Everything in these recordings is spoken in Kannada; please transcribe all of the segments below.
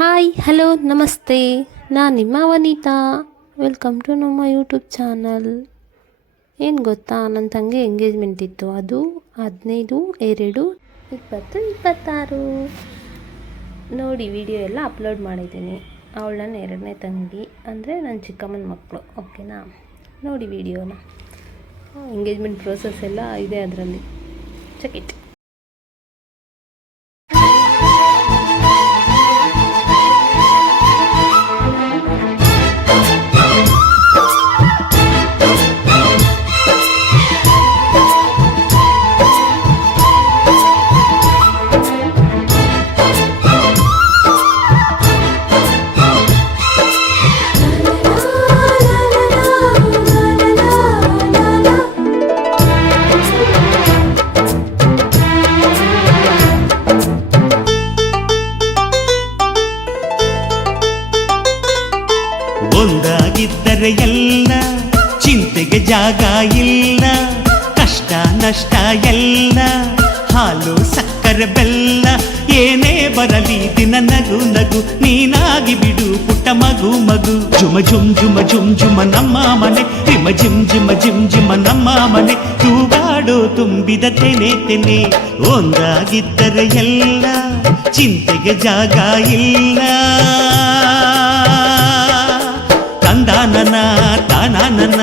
ಹಾಯ್ ಹಲೋ ನಮಸ್ತೆ, ನಾನು ನಿಮ್ಮ ವನಿತಾ. ವೆಲ್ಕಮ್ ಟು ನಮ್ಮ ಯೂಟ್ಯೂಬ್ ಚಾನಲ್. ಏನು ಗೊತ್ತಾ, ನನ್ನ ತಂಗಿ ಎಂಗೇಜ್ಮೆಂಟ್ ಇತ್ತು. ಅದು 15/2/2026 ನೋಡಿ. ವಿಡಿಯೋ ಎಲ್ಲ ಅಪ್ಲೋಡ್ ಮಾಡಿದ್ದೀನಿ. ಅವಳು ನನ್ನ ಎರಡನೇ ತಂಗಿ, ಅಂದರೆ ನನ್ನ ಚಿಕ್ಕಮ್ಮನ ಮಕ್ಕಳು. ಓಕೆನಾ, ನೋಡಿ ವಿಡಿಯೋನ. ಎಂಗೇಜ್ಮೆಂಟ್ ಪ್ರೋಸೆಸ್ ಎಲ್ಲ ಇದೆ ಅದರಲ್ಲಿ. Check it. ಒಂದಾಗಿದ್ದರೆ ಎಲ್ಲ, ಚಿಂತೆಗೆ ಜಾಗ ಇಲ್ಲ. ಕಷ್ಟ ನಷ್ಟ ಎಲ್ಲ, ಹಾಲು ಸಕ್ಕರೆ ಬೆಲ್ಲ. ಏನೇ ಬರಲಿ ದಿನ ನಗು ನಗು, ನೀನಾಗಿ ಬಿಡು ಪುಟ್ಟ ಮಗು ಮಗು. ಜುಮ ಜುಮ್ ಜುಮ ಜುಮ್ ಜುಮ ನಮ್ಮ ಮನೆ, ರಿಮ ಜಿಮ್ ಜಿಮ ಜಿಮ್ ಜಿಮ ನಮ್ಮ ಮನೆ. ತೂಗಾಡೋ ತುಂಬಿದ ತೆನೆ ತೆನೆ. ಒಂದಾಗಿದ್ದರೆ ಎಲ್ಲ, ಚಿಂತೆಗೆ ಜಾಗ ಇಲ್ಲ. ತಂದಾನನ ತಾನಾನನ,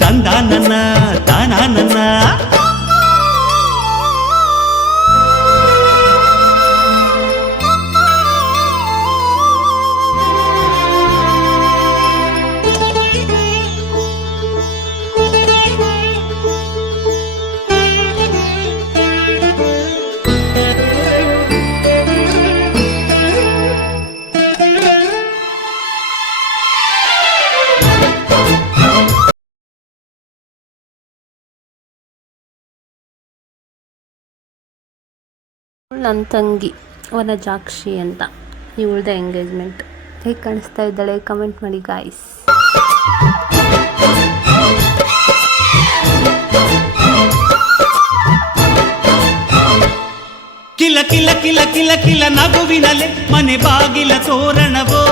ತಂದಾನನ ತಾನಾನನ. ನನ್ನ ತಂಗಿ ವನಜಾಕ್ಷಿ ಅಂತ, ಇವಳ್ದ ಎಂಗೇಜ್ಮೆಂಟ್. ಹೇಗೆ ಕಾಣಿಸ್ತಾ ಇದ್ದಾಳೆ ಕಮೆಂಟ್ ಮಾಡಿ ಗಾಯ್ಸ್. ಕಿಲ ಕಿಲ ಕಿಲ ಕಿಲ ಕಿಲ ನಗುವಿನಲೆ ಮನೆ ಬಾಗಿಲ ತೋರಣವೋ.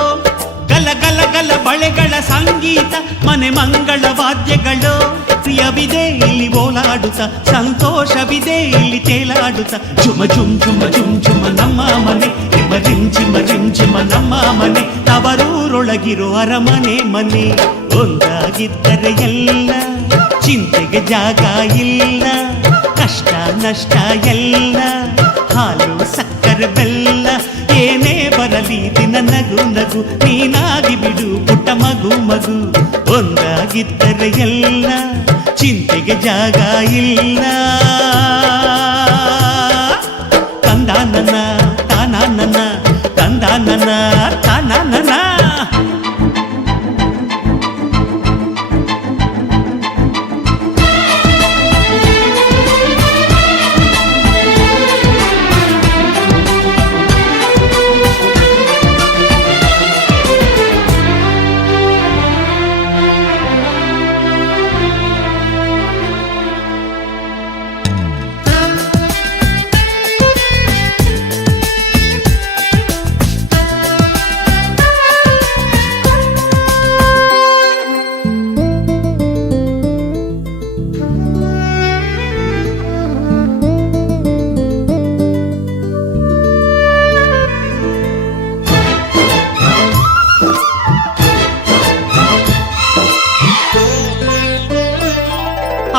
ಗಲ ಗಲ ಗಲ ಬಳೆಗಳ ಸಂಗೀತ, ಮನೆ ಮಂಗಳ ವಾದ್ಯಗಳು. ಪ್ರಿಯವಿದೆ ಇಲ್ಲಿ ಓಲಾಡುತ್ತ, ಸಂತೋಷವಿದೆ ಇಲ್ಲಿ ತೇಲಾಡುತ್ತ. ಜುಮ ಜುಮ್ ಜುಮ ಜುಮ್ ಜುಮ ನಮ್ಮ ಮನೆ, ರಿಮ ರಿಮ್ ಜಿಮ ರಿಮ್ ಜಿಮ ನಮ್ಮ ಮನೆ. ತವರೂರೊಳಗಿರೋ ಅರಮನೆ ಮನೆ. ಒಂದಾಗಿದ್ದರೆ ಎಲ್ಲ, ಚಿಂತೆಗೆ ಜಾಗ ಇಲ್ಲ. ಕಷ್ಟ ನಷ್ಟ ಎಲ್ಲ, ಹಾಲು ಸಕ್ಕರೆ ಬೆಲ್ಲ. ಏನೇ ಬರಲಿ ದಿನ ನಗು ನಗು, ನೀನಾಗಿ ಬಿಡು ಪುಟ್ಟ ಮಗು ಮಗು. ಒಂದಾಗಿದ್ದರೆ ಎಲ್ಲ, ಚಿಂತೆಗೆ ಜಾಗ ಇಲ್ಲ. ತಂದಾನನ ತಾನಾನನ, ತಂದಾನನ ತಾನಾನನ.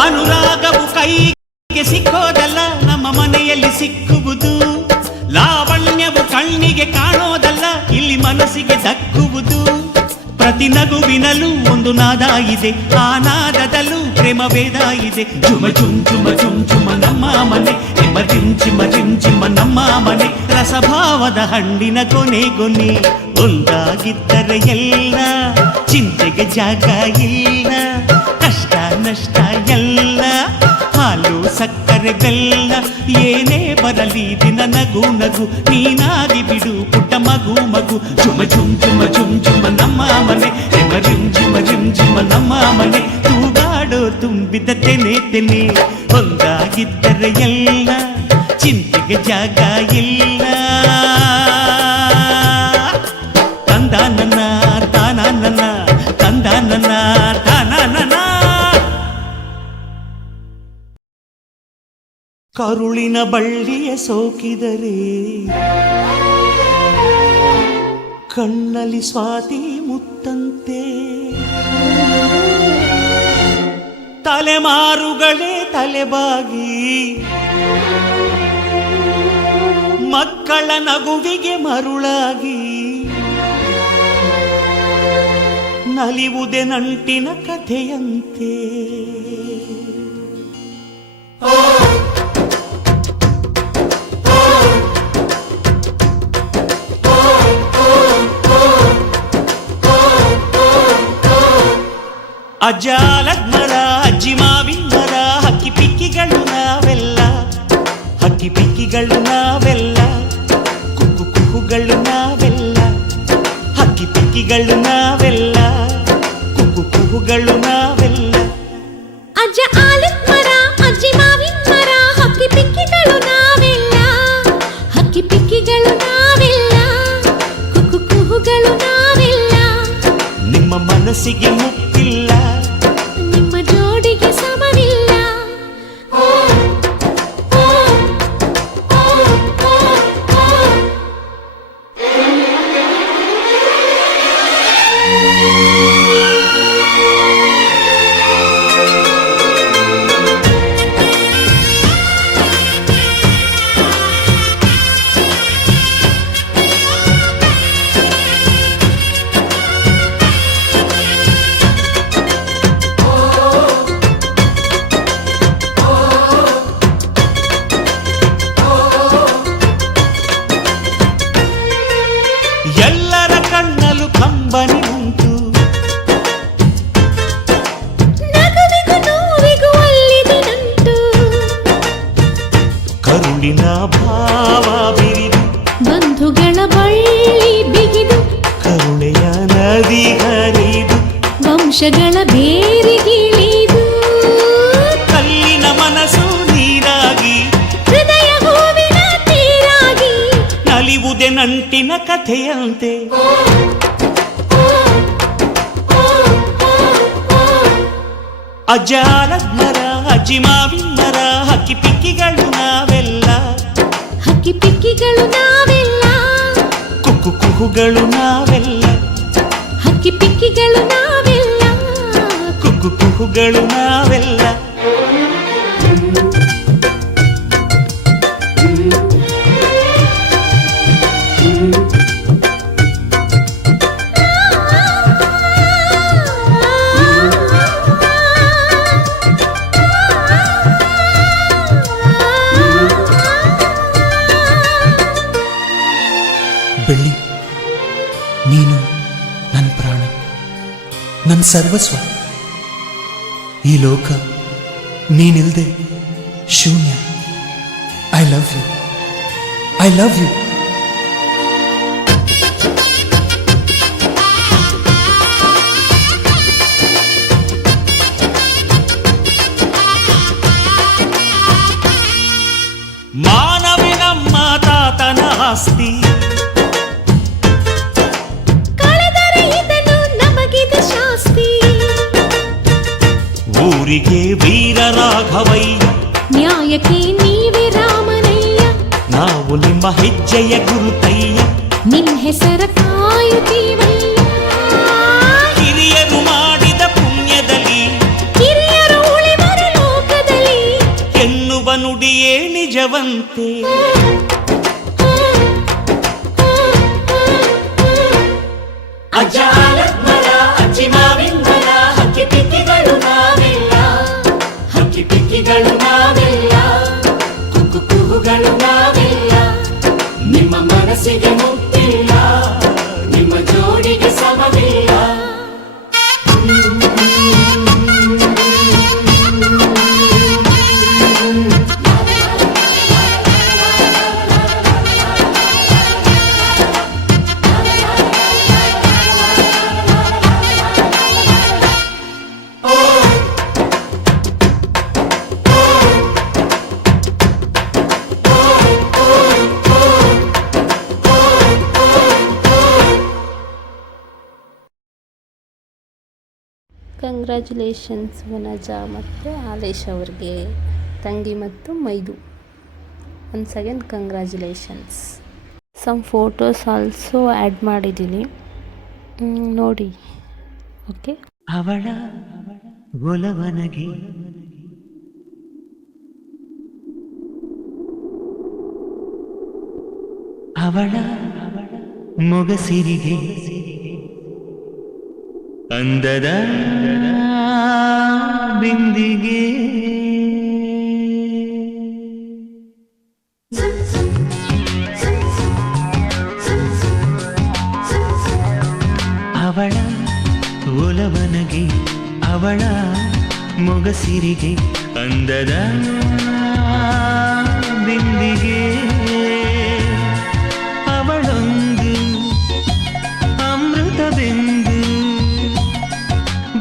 ಅನುರಾಗವು ಕೈಗೆ ಸಿಕ್ಕೋದಲ್ಲ, ನಮ್ಮ ಮನೆಯಲ್ಲಿ ಸಿಕ್ಕುವುದು. ಲಾವಣ್ಯವು ಕಣ್ಣಿಗೆ ಕಾಣೋದಲ್ಲ, ಇಲ್ಲಿ ಮನಸ್ಸಿಗೆ ದಕ್ಕುವುದು. ಪ್ರತಿ ನಗುವಿನಲ್ಲೂ ಒಂದು ನಾದ ಇದೆ, ಆ ನಾದದಲ್ಲೂ ಪ್ರೇಮ ವೇದ ಇದೆ. ಜುಮ ಜುಮ್ ಜುಮ ಜುಮ್ ಜುಮ ನಮ್ಮ ಮನೆ, ರಿಮ ರಿಮ್ ಜಿಮ ರಿಮ್ ಜಿಮ ನಮ್ಮ ಮನೆ. ರಸಭಾವದ ಹಣ್ಣಿನ ಕೊನೆ ಕೊನೆ. ಒಂದಾಗಿದ್ದರೆ ಎಲ್ಲ, ಚಿಂತೆಗೆ ಜಾಗ ಇಲ್ಲ. ಕಷ್ಟ ನಷ್ಟ ಎಲ್ಲ, ಹಾಲು ಸಕ್ಕರೆ ಬೆಲ್ಲ. ಏನೇ ಬರಲಿ ದಿನ ನಗು ನಗು, ನೀನಾಗಿ ಬಿಡು ಪುಟ್ಟ ಮಗು ಮಗು. ಜುಮ ಜುಮ್ ಜುಮ ಜುಮ್ ಜುಮ ನಮ್ಮ ಮನೆ, ರಿಮ ರಿಮ್ ಜಿಮ ರಿಮ್ ಜಿಮ ನಮ್ಮ ಮನೆ. ತೂಗಾಡೋ ತುಂಬಿದ ತೆನೆ ತೆನೆ. ಒಂದಾಗಿದ್ದರೆ ಎಲ್ಲ, ಚಿಂತೆಗೆ ಜಾಗ ಇಲ್ಲ. ಕರುಳಿನ ಬಳ್ಳಿಯ ಸೋಕಿದರೆ ಕಣ್ಣಲ್ಲಿ ಸ್ವಾತಿ ಮುತ್ತಂತೆ, ತಲೆಮಾರುಗಳೇ ತಲೆಬಾಗಿ ಮಕ್ಕಳ ನಗುವಿಗೆ ಮರುಳಾಗಿ ನಲಿವುದೆ ನಂಟಿನ ಕಥೆಯಂತೆ. ಅಜ್ಜಾಲದ ಮರ, ಅಜ್ಜಿ ಮಾವಿನ ಮರ, ಹಕ್ಕಿ ಪಿಕ್ಕಿಗಳು ನಾವೆಲ್ಲ, ಹಕ್ಕಿ ಪಿಕ್ಕಿಗಳು ನಾವೆಲ್ಲ, ಕುಕ್ಕು ಕುಹುಗಳು ನಾವೆಲ್ಲ, ಹಕ್ಕಿ ಪಿಕ್ಕಿಗಳು ನಾವೆಲ್ಲ, ಕುಕ್ಕು ಕುಹುಗಳು ನಾವೆಲ್ಲ. ಅಜ್ಜ ಆಲದ ಮರ, ಅಜ್ಜಿ ಮಾವಿನ ಮರ, ಹಕ್ಕಿ ಪಿಕ್ಕಿಗಳು ನಾವೆಲ್ಲ, ಹಕ್ಕಿ ಪಿಕ್ಕಿಗಳು ನಾವೆಲ್ಲ, ಕುಕ್ಕು ಕುಹುಗಳು ನಾವೆಲ್ಲ. ನಿಮ್ಮ ಮನಸ್ಸಿಗೆ ಮುಕ್ತಿಲ್ಲ, ನಿಮ್ಮ ಜೋಡಿಗೆ ಸಮವಿಲ್ಲ. ಎಲ್ಲರ ಕಣ್ಣಲು ಕಂಬನಿ ಉಂಟು, ನಗುವಿಗೂ ನೋವಿಗೂ ಅಲ್ಲಿದೆ ನಂಟು, ಕರುಳಿನ ಭಾವ ಬಿರಿದು ಬಂಧುಗಳ ಬಳ್ಳಿ ಬಿಗಿದು, ಕರುಣೆಯ ನದಿ ಹರಿದು ವಂಶಗಳ ಬೇರಿಗಿಳಿದು, ಕಲ್ಲಿನ ಮನಸ್ಸು ನೀರಾಗಿ ಹೃದಯ ಹೂವಿನ ತೀರಾಗಿ ನಲಿವುದೆ ನಂಟಿನ ಕಥೆಯಂತೆ. ಅಜ್ಜಾಲದ ಮರ, ಅಜ್ಜಿ ಮಾವಿನ ಮರ, ಹಕ್ಕಿ ಪಿಕ್ಕಿಗಳು ನಾವೆಲ್ಲ, ಹಕ್ಕಿ ಪಿಕ್ಕಿಗಳು ನಾವೆಲ್ಲ, ಕುಕ್ಕು ಕುಹುಗಳು ನಾವೆಲ್ಲ, ಹಕ್ಕಿ ಪಿಕ್ಕಿಗಳು ನಾವೆಲ್ಲ. ಕುಕ್ಕು ಕುಹುಗಳು ನಾವೆಲ್ಲ. ಬೆಳ್ಳಿ, ನೀನು ನನ್ನ ಪ್ರಾಣ, ನನ್ನ ಸರ್ವಸ್ವ. ಈ ಲೋಕ ನೀನಿಲ್ದೆ ಶೂನ್ಯ. I love you, I love you. Manavi ನಮ್ಮ ತಾತನ ಆಸ್ತಿ, ಕಳೆದರೆ ಇದನ್ನು ನಮಗಿದು ಶಾಸ್ತಿ. ಊರಿಗೆ ವೀರ ರಾಘವಯ್ಯ, ನ್ಯಾಯಕ್ಕೆ ನೀವೇ ರಾಮನಯ್ಯ, ನಾವು ನಿಮ್ಮ ಹೆಜ್ಜೆಯ ಗುರುತಯ್ಯ. ನಿನ್ ಹೆಸರ ಕಾಯುತ್ತೀವಯ್ಯ. ಹಿರಿಯರು ಮಾಡಿದ ಪುಣ್ಯದಲ್ಲಿ ಹಿರಿಯರು ಉಳಿವರು ಲೋಕದಲ್ಲಿ ಎನ್ನುವ ನುಡಿಯೇ ನಿಜವಂತೆ. ಅಜ್ಜ ಆಲದ ಮರ, ಅಜ್ಜಿ ಮಾವಿನ ಮರ, ಹಕ್ಕಿ ಪಿಕ್ಕಿಗಳು ನಾವೆಲ್ಲ, ಹಕ್ಕಿ ಪಿಕ್ಕಿಗಳು ನಾವೆಲ್ಲ, ಕುಕ್ಕು ಕುಹುಗಳು ನಾವೆಲ್ಲ. ನಿಮ್ಮ ಮನಸ್ಸಿಗೆ ಮುಕ್ತಿಲ್ಲ, ನಿಮ್ಮ ಜೋಡಿಗೆ ಸಮವಿಲ್ಲ. ಕಂಗ್ರ್ಯಾಚುಲೇಷನ್ಸ್ ವನಜಾ ಮತ್ತು ಆಲೇಶ್ ಅವ್ರಿಗೆ, ತಂಗಿ ಮತ್ತು ಮೈದು. Once again congratulations. Some photos also add ಮಾಡಿದ್ದೀನಿ, ನೋಡಿ. ಓಕೆ. ಅವಳ ಒಲವನಗೆ ಅವಳ ಮೊಗಸಿರಿಗೆ ಅಂದದ ಬಿಂದಿಗೆ ಅವಳ ಒಲವನಗೆ ಅವಳ ಮೊಗಸಿರಿಗೆ ಅಂದದ ಬಿಂದಿಗೆ ಅವಳೊಂದು ಅಮೃತವೆಂದು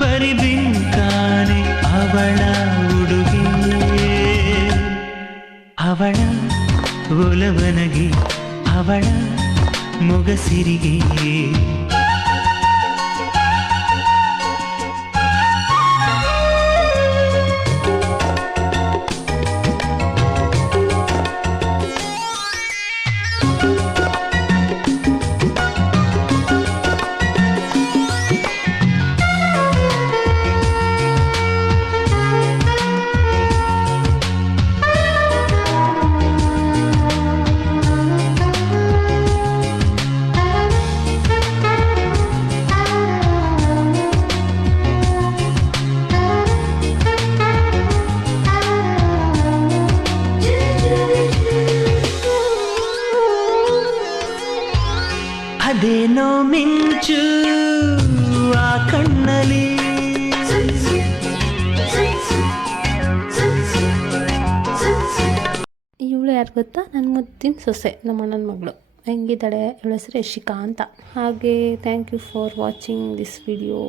ಬರಿಬಿಂಕಾನೆ ಅವಳ ಉಡುಗೆ ಅವಳ ಒಲವನಗೆ ಅವಳ ಮೊಗಸಿರಿಗೆ ಅದೇನೋ ಮಿಂಚು ಆ ಕಣ್ಣಲ್ಲಿ ಇವಳು ಯಾರು ಗೊತ್ತಾ? ನನ್ನ ಮುದ್ದಿನ ಸೊಸೆ, ನಮ್ಮ ಅಣ್ಣನ ಮಗಳು. ಹೆಂಗಿದ್ದಾಳೆ? ಇವಳ ಹೆಸರು ಯಶಿಕಾ ಅಂತ. ಹಾಗೆ thank you for watching this video.